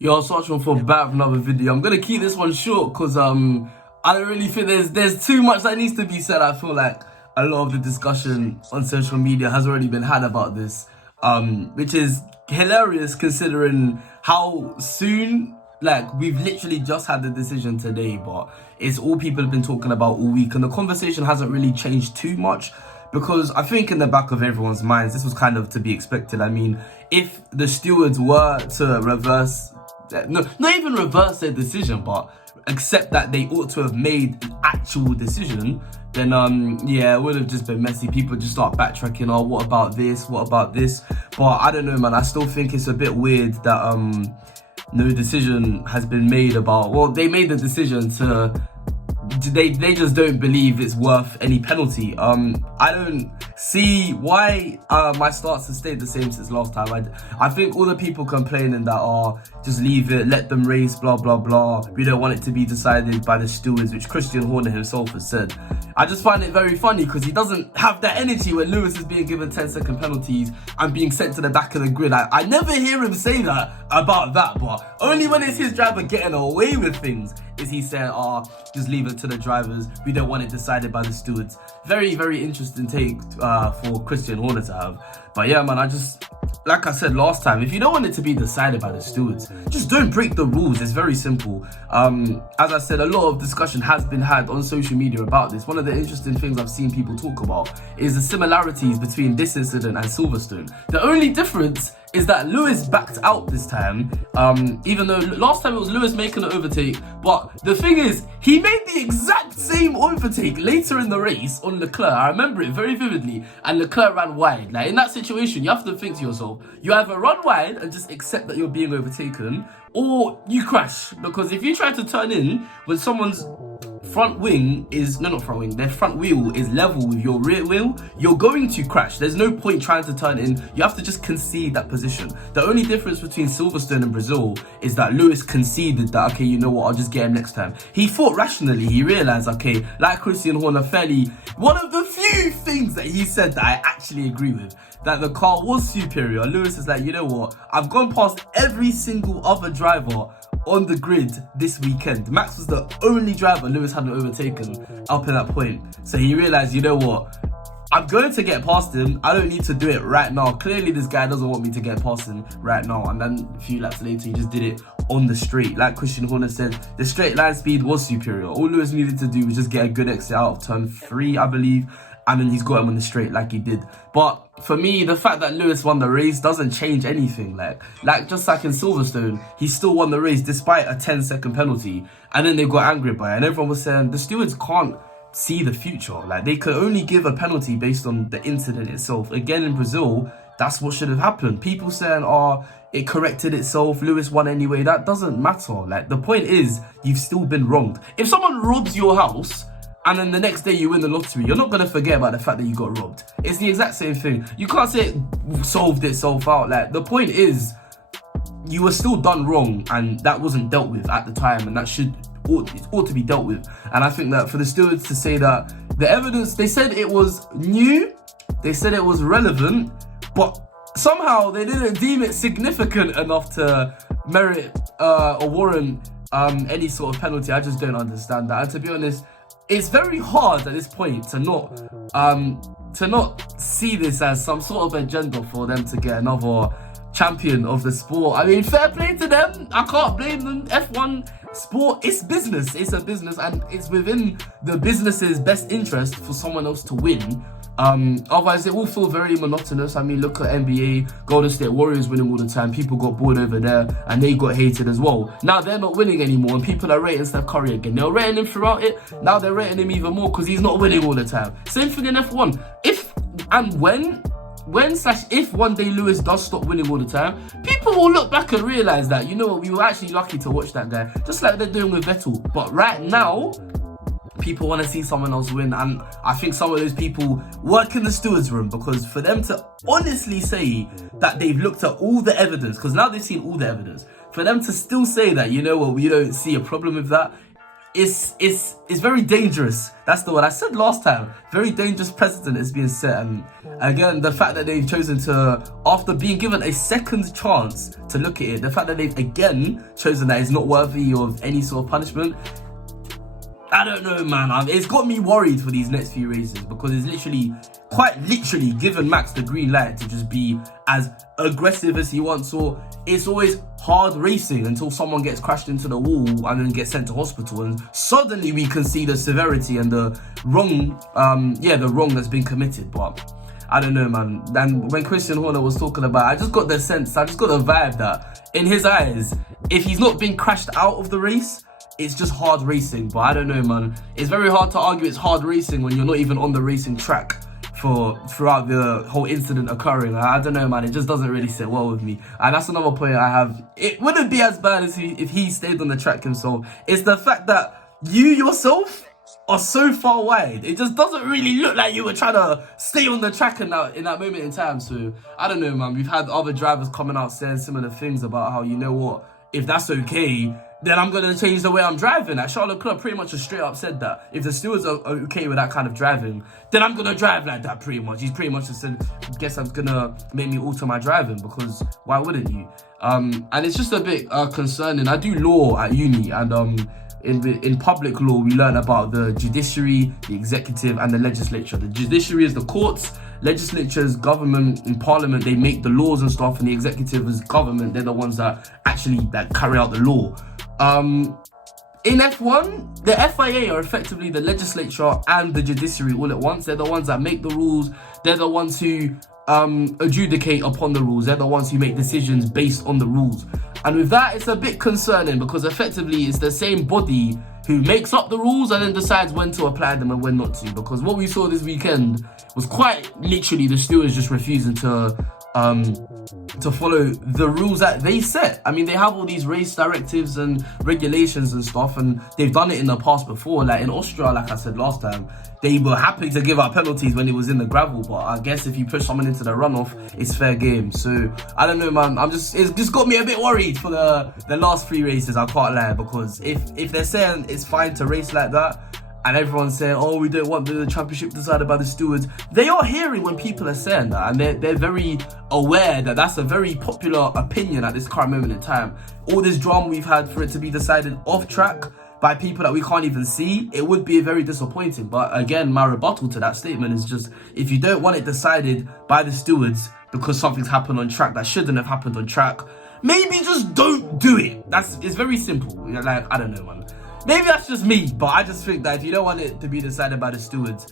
Yo, Sachon for back with another video. I'm gonna keep this one short because I don't really think there's too much that needs to be said. I feel like a lot of the discussion on social media has already been had about this, which is hilarious considering how soon, like, we've literally just had the decision today, but it's all people have been talking about all week, and the conversation hasn't really changed too much. Because I think in the back of everyone's minds, this was kind of to be expected. I mean, if the stewards were to reverse, no, not even reverse their decision, but accept that they ought to have made an actual decision, then yeah, it would have just been messy. People just start backtracking. Oh, what about this? What about this? But I don't know, man. I still think it's a bit weird that no decision has been made about. Well, they made the decision to. They just don't believe it's worth any penalty. I don't see why my starts have stayed the same since last time. I think all the people complaining that just leave it, let them race, blah blah blah. We don't want it to be decided by the stewards, which Christian Horner himself has said. I just find it very funny because he doesn't have that energy when Lewis is being given 10-second penalties and being sent to the back of the grid. I never hear him say that about that, but only when it's his driver getting away with things is he saying, just leave it to the drivers. We don't want it decided by the stewards. Very, very interesting take for Christian Horner to have. But yeah, man, like I said last time, if you don't want it to be decided by the stewards, just don't break the rules. It's very simple. As I said, a lot of discussion has been had on social media about this. One of the interesting things I've seen people talk about is the similarities between this incident and Silverstone. The only difference is that Lewis backed out this time, even though last time it was Lewis making an overtake. But the thing is, he made the exact same overtake later in the race on Leclerc. I remember it very vividly, and Leclerc ran wide. Like, in that situation, you have to think to yourself, you either run wide and just accept that you're being overtaken, or you crash. Because if you try to turn in when someone's front wing is, no, not front wing, their front wheel is level with your rear wheel, you're going to crash. There's no point trying to turn in. You have to just concede that position. The only difference between Silverstone and Brazil is that Lewis conceded that, okay, you know what, I'll just get him next time. He thought rationally. He realized, okay, like Christian Horner, one of the few things that he said that I actually agree with, that the car was superior. Lewis is like, you know what, I've gone past every single other driver on the grid this weekend. Max was the only driver Lewis hadn't overtaken up in that point. So he realized, you know what, I'm going to get past him. I don't need to do it right now. Clearly this guy doesn't want me to get past him right now. And then a few laps later, he just did it on the straight. Like Christian Horner said, the straight line speed was superior. All Lewis needed to do was just get a good exit out of turn 3, I believe, and then he's got him on the straight like he did. But for me, the fact that Lewis won the race doesn't change anything. Like just like in Silverstone, he still won the race despite a 10-second penalty, and then they got angry by it, and everyone was saying the stewards can't see the future. Like, they could only give a penalty based on the incident itself. Again, in Brazil, that's what should have happened. People saying, it corrected itself, Lewis won anyway. That doesn't matter. Like, the point is, you've still been wronged. If someone robs your house and then the next day you win the lottery, you're not going to forget about the fact that you got robbed. It's the exact same thing. You can't say it solved itself out. Like, the point is, you were still done wrong, and that wasn't dealt with at the time, and that ought to be dealt with. And I think that for the stewards to say that the evidence, they said it was new, they said it was relevant, but somehow they didn't deem it significant enough to merit or warrant any sort of penalty. I just don't understand that. And to be honest, it's very hard at this point to not see this as some sort of agenda for them to get another champion of the sport. I mean, fair play to them. I can't blame them. F1 sport, it's business. It's a business, and it's within the business's best interest for someone else to win. Otherwise, it will feel very monotonous. I mean, look at NBA, Golden State Warriors winning all the time. People got bored over there, and they got hated as well. Now they're not winning anymore, and people are rating Steph Curry again. They were rating him throughout it. Now they're rating him even more because he's not winning all the time. Same thing in F1. If one day Lewis does stop winning all the time, people will look back and realize that, you know what, we were actually lucky to watch that guy, just like they're doing with Vettel. But right now, people want to see someone else win, and I think some of those people work in the stewards room, because for them to honestly say that they've looked at all the evidence, because now they've seen all the evidence, for them to still say that, you know what, we don't see a problem with that, it's very dangerous. That's the word I said last time. Very dangerous precedent is being set. And again, the fact that they've chosen to, after being given a second chance to look at it, the fact that they've again chosen that it's not worthy of any sort of punishment, I don't know, man. It's got me worried for these next few races, because it's literally, quite literally, given Max the green light to just be as aggressive as he wants. Or it's always hard racing until someone gets crashed into the wall and then gets sent to hospital, and suddenly we can see the severity and the wrong, the wrong that's been committed. But I don't know, man. And when Christian Horner was talking about it, I just got the vibe that in his eyes, if he's not been crashed out of the race, it's just hard racing. But I don't know, man. It's very hard to argue it's hard racing when you're not even on the racing track throughout the whole incident occurring. I don't know, man. It just doesn't really sit well with me. And that's another point I have. It wouldn't be as bad as if he stayed on the track himself. It's the fact that you yourself are so far wide. It just doesn't really look like you were trying to stay on the track in that moment in time. So I don't know, man. We've had other drivers coming out saying similar things about how, you know what, if that's okay, then I'm going to change the way I'm driving. Like, Charles Leclerc pretty much just straight up said that. If the stewards are okay with that kind of driving, then I'm going to drive like that, pretty much. He's pretty much just said, guess that's going to make me alter my driving, because why wouldn't you? And it's just a bit concerning. I do law at uni, and in public law, we learn about the judiciary, the executive, and the legislature. The judiciary is the courts, legislature is government and parliament. They make the laws and stuff, and the executive is government. They're the ones that actually carry out the law. In F1, the FIA are effectively the legislature and the judiciary all at once. They're the ones that make the rules. They're the ones who adjudicate upon the rules. They're the ones who make decisions based on the rules. And with that, it's a bit concerning, because effectively it's the same body who makes up the rules and then decides when to apply them and when not to. Because what we saw this weekend was quite literally the stewards just refusing to follow the rules that they set. I mean, they have all these race directives and regulations and stuff, and they've done it in the past before. Like in Austria, like I said last time, they were happy to give out penalties when it was in the gravel, but I guess if you push someone into the runoff, it's fair game. So I don't know, man. It's just got me a bit worried for the last 3 races, I can't lie, because if they're saying it's fine to race like that, and everyone's saying, oh, we don't want the championship decided by the stewards, they are hearing when people are saying that, and they're very aware that that's a very popular opinion at this current moment in time. All this drama we've had for it to be decided off track by people that we can't even see, it would be very disappointing. But again, my rebuttal to that statement is just, if you don't want it decided by the stewards because something's happened on track that shouldn't have happened on track, maybe just don't do it. It's very simple. Like, I don't know, man. Maybe that's just me, but I just think that if you don't want it to be decided by the stewards,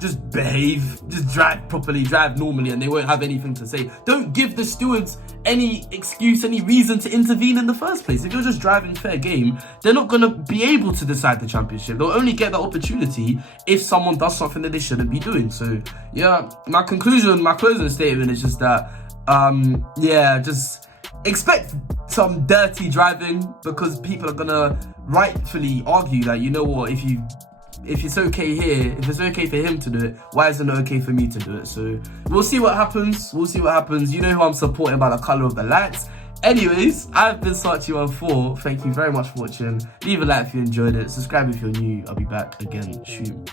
just behave, just drive properly, drive normally, and they won't have anything to say. Don't give the stewards any excuse, any reason to intervene in the first place. If you're just driving fair game, they're not going to be able to decide the championship. They'll only get that opportunity if someone does something that they shouldn't be doing. So, yeah, my closing statement is just that, just expect some dirty driving, because people are gonna rightfully argue that, you know what, if it's okay here, if it's okay for him to do it, why isn't it okay for me to do it? So we'll see what happens. You know who I'm supporting by the colour of the lights. Anyways, I've been Sachi14. Thank you very much for watching. Leave a like if you enjoyed it. Subscribe if you're new. I'll be back again soon.